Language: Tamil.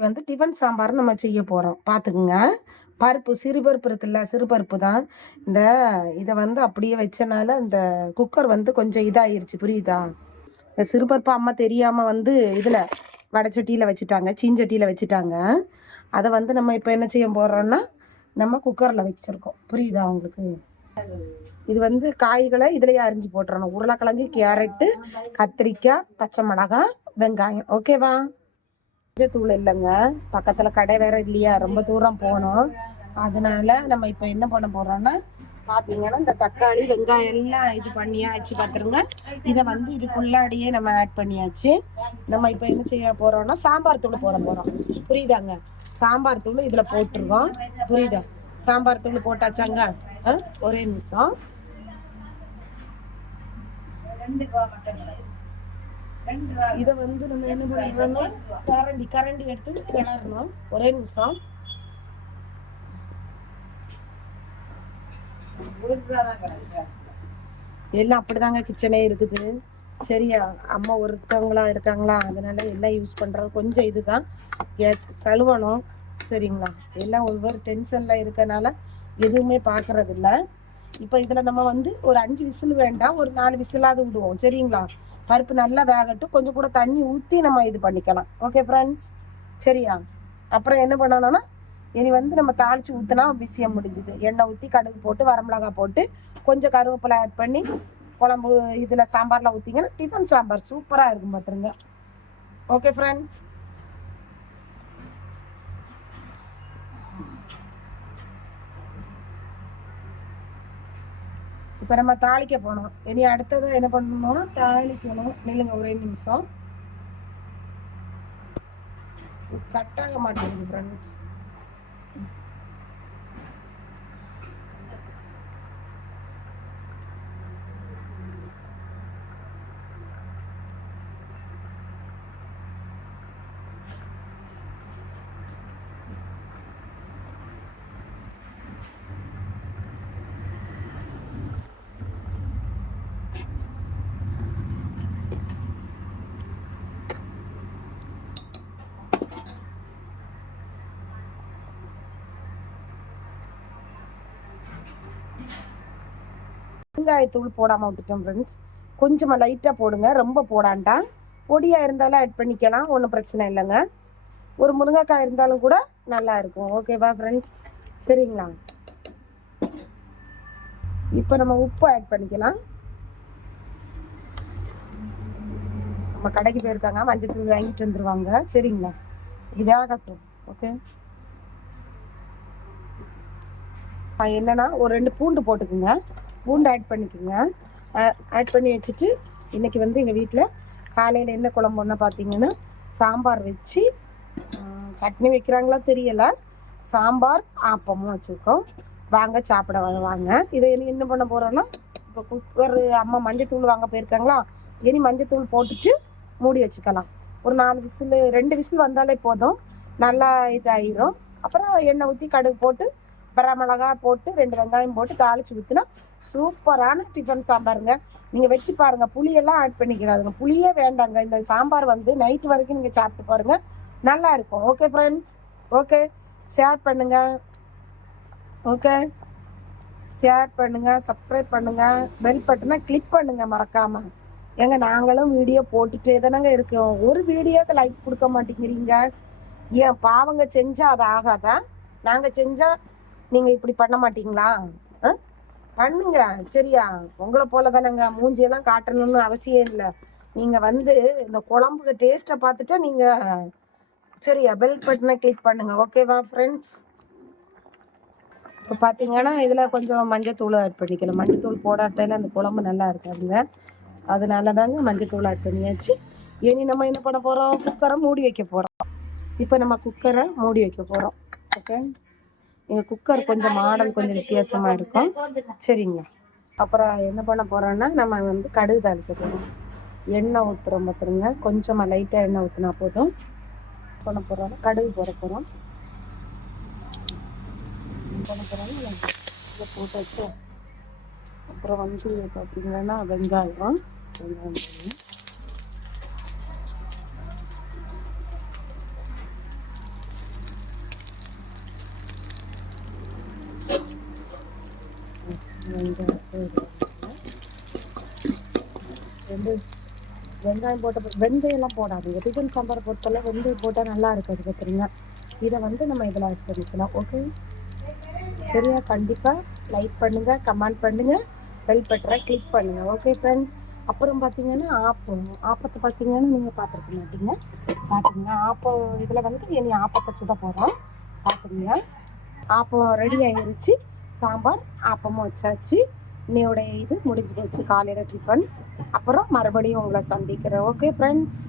இன்னைக்கு வந்து டிஃபன் சாம்பார் நம்ம செய்ய போகிறோம். பார்த்துக்குங்க. பருப்பு சிறுபருப்பு இருக்குல்ல, சிறுபருப்பு தான். இந்த இதை வந்து அப்படியே வச்சனால இந்த குக்கர் வந்து கொஞ்சம் இதாகிருச்சு, புரியுதா? இந்த சிறுபருப்பு அம்மா தெரியாமல் வந்து இதில் வடைச்சட்டியில் வச்சுட்டாங்க, சீஞ்சட்டியில் வச்சுட்டாங்க. அதை வந்து நம்ம இப்போ என்ன செய்ய போகிறோன்னா, நம்ம குக்கரில் வச்சுருக்கோம். புரியுதா உங்களுக்கு? இது வந்து காய்களை இதுலேயே அரிஞ்சு போட்டுறணும். உருளைக்கிழங்கு, கேரட்டு, கத்திரிக்காய், பச்சை மிளகாய், வெங்காயம். ஓகேவா? தூள் இல்லைங்க, பக்கத்தில் கடை வேற இல்லையா, ரொம்ப தூரம் போகணும். அதனால நம்ம இப்போ என்ன பண்ண போகிறோம்னா, பார்த்தீங்கன்னா இந்த தக்காளி வெங்காயம் எல்லாம் இது பண்ணியாச்சு. பார்த்துருங்க, இதை வந்து இதுக்குள்ளாடியே நம்ம ஆட் பண்ணியாச்சு. நம்ம இப்போ என்ன செய்ய போகிறோம்னா சாம்பார் தூள் போட போகிறோம். புரியுதாங்க? சாம்பார் தூள் இதில் போட்டுருக்கோம். புரியுதா? சாம்பார் தூள் போட்டாச்சாங்க. ஒரே நிமிஷம். இதை வந்து நம்ம என்ன பண்ணிடுறோம்னா கரண்டி எடுத்து கிளறணும். ஒரே நிமிஷம். எல்லாம் அப்படிதாங்க கிச்சனே இருக்குது. சரியா? அம்மா ஒருத்தவங்களா இருக்காங்களா, அதனால எல்லாம் யூஸ் பண்றது கொஞ்சம் இதுதான். கேஸ் கழுவணும். சரிங்களா? எல்லாம் ஒவ்வொரு டென்ஷன்ல இருக்கனால எதுவுமே பார்க்கறது இல்லை. இப்போ இதில் நம்ம வந்து ஒரு 5 விசில் வேண்டாம், ஒரு 4 விசிலாவது விடுவோம். சரிங்களா? பருப்பு நல்லா வேகட்டும். கொஞ்சம் கூட தண்ணி ஊற்றி நம்ம இது பண்ணிக்கலாம். Okay friends? சரியா? அப்புறம் என்ன பண்ணணும்னா, இனி வந்து நம்ம தாளித்து ஊற்றினா விஷயம் முடிஞ்சுது. எண்ணெய் ஊற்றி கடுகு போட்டு வரமிளகாய் போட்டு கொஞ்சம் கருவேப்பிலை ஆட் பண்ணி குழம்பு இதில் சாம்பாரில் ஊற்றிங்கன்னா டிஃபன் சாம்பார் சூப்பராக இருக்கும். பார்த்துருங்க. Okay friends? இப்போ நம்ம தாளிக்க போனோம். இனி அடுத்தது என்ன பண்ணணும்னா தாளிக்கணும். நில்லுங்க ஒரே நிமிஷம். கட்டாக மாட்டேங்குது ஃப்ரெண்ட்ஸ். வெங்காயத்தூள் போடாமல் விட்டுட்டோம் ஃப்ரெண்ட்ஸ். கொஞ்சமாக லைட்டாக போடுங்க, ரொம்ப போடாண்டா. பொடியாக இருந்தாலும் ஆட் பண்ணிக்கலாம், ஒன்றும் பிரச்சனை இல்லைங்க. ஒரு முருங்கைக்காய் இருந்தாலும் கூட நல்லா இருக்கும். ஓகேவா ஃப்ரெண்ட்ஸ்? சரிங்களா? இப்போ நம்ம உப்பு ஆட் பண்ணிக்கலாம். நம்ம கடைக்கு போயிருக்காங்க, மஞ்சள் தூள் வாங்கிட்டு வந்துடுவாங்க. சரிங்களா? இதாகட்டும். ஓகே. என்னன்னா ஒரு 2 பூண்டு போட்டுக்குங்க. பூண்டு ஆட் பண்ணிக்கோங்க. ஆட் பண்ணி வச்சுட்டு இன்றைக்கி வந்து எங்கள் வீட்டில் காலையில் என்ன குழம்புன்னா பார்த்தீங்கன்னா சாம்பார் வச்சு சட்னி வைக்கிறாங்களா தெரியலை, சாம்பார் ஆப்பமும் வச்சுருக்கோம். வாங்க சாப்பிட வாங்க. இதை என்ன பண்ண போகிறோன்னா, இப்போ குக்கர் அம்மா மஞ்சத்தூள் வாங்க போயிருக்காங்களா, இனி மஞ்சத்தூள் போட்டுட்டு மூடி வச்சுக்கலாம். ஒரு 4 விசில் 2 விசில் வந்தாலே போதும், நல்லா இதாகிரும். அப்புறம் எண்ணெய் ஊற்றி கடுகு போட்டு வரமிளகா போட்டு 2 வெங்காயம் போட்டு தாளித்து ஊற்றினா சூப்பரான டிஃபன் சாம்பாருங்க. நீங்கள் வச்சு பாருங்கள். புளியெல்லாம் ஆட் பண்ணிக்கிறாதுங்க, புளியே வேண்டாங்க. இந்த சாம்பார் வந்து நைட்டு வரைக்கும் நீங்கள் சாப்பிட்டு பாருங்கள், நல்லா இருக்கும். Okay friends? ஓகே, ஷேர் பண்ணுங்கள். ஓகே, ஷேர் பண்ணுங்கள், சப்ஸ்கிரைப் பண்ணுங்கள், பெல் பட்டனை கிளிக் பண்ணுங்கள் மறக்காமல். ஏங்க நாங்களும் வீடியோ போட்டுகிட்டே தானங்க இருக்கோம், ஒரு வீடியோக்கு லைக் கொடுக்க மாட்டேங்கிறீங்க. ஏன் பாவங்க செஞ்சால் அது ஆகாதா? நாங்கள் செஞ்சால் நீங்கள் இப்படி பண்ண மாட்டீங்களா? பண்ணுங்க. சரியா? உங்களை போல தானேங்க, மூஞ்சியெல்லாம் காட்டணும்னு அவசியம் இல்லை. நீங்கள் வந்து இந்த குழம்புக்கு டேஸ்ட்டை பார்த்துட்டா நீங்கள் சரியா பெல் பட்டனை கிளிக் பண்ணுங்கள். ஓகேவா ஃப்ரெண்ட்ஸ்? இப்போ பார்த்தீங்கன்னா இதில் கொஞ்சம் மஞ்சத்தூள் ஆட் பண்ணிக்கலாம். மஞ்சத்தூள் போடாட்டையில் அந்த குழம்பு நல்லா இருக்காதுங்க, அதனால தாங்க மஞ்சத்தூள் ஆட் பண்ணியாச்சு. இனி நம்ம என்ன பண்ண போகிறோம், குக்கரை மூடி வைக்க போகிறோம். இப்போ நம்ம குக்கரை மூடி வைக்க போகிறோம். ஓகே, எங்கள் குக்கர் கொஞ்சம் மாடல் கொஞ்சம் வித்தியாசமாக இருக்கும். சரிங்க. அப்புறம் என்ன பண்ண போகிறோன்னா நம்ம வந்து கடுகு தாளிக்க போகிறோம். எண்ணெய் ஊற்றுறோம். பார்த்துருங்க, கொஞ்சமாக லைட்டாக எண்ணெய் ஊற்றினா போதும். பண்ண போகிறோம், கடுகு போட போகிறோம். பண்ண போகிறோம் இதை போட்டு வச்சு அப்புறம் வந்து பார்த்திங்கன்னா வெங்காயம் ரெண்டு வெங்காயம் போட்ட வெந்தயம்லாம் போடாதீங்க. டிஃபன் சாம்பார் பொறுத்தவரை வெந்தயம் போட்டால் நல்லா இருக்காது பார்த்துருங்க. இதை வந்து நம்ம இதில் ஆட் பண்ணிக்கலாம். ஓகே சரியா? கண்டிப்பாக லைக் பண்ணுங்கள், கமெண்ட் பண்ணுங்கள், பெல் பட்டனை கிளிக் பண்ணுங்கள். Okay friends. அப்புறம் பார்த்தீங்கன்னா ஆப்பத்தை பார்த்தீங்கன்னா நீங்கள் பார்த்துருக்க மாட்டீங்க. பார்த்துங்க ஆப்பம் இதில் வந்து இனி ஆப்பத்தை சுட போகிறோம். பார்த்துங்க ஆப்பம் ரெடி ஆகிருச்சு. சாம்பார் ஆப்பமும் வச்சாச்சு. இன்னையோட இது முடிஞ்சு போச்சு காலையில் டிஃபன். அப்புறம் மறுபடியும் உங்களை சந்திக்கிறேன். Okay friends.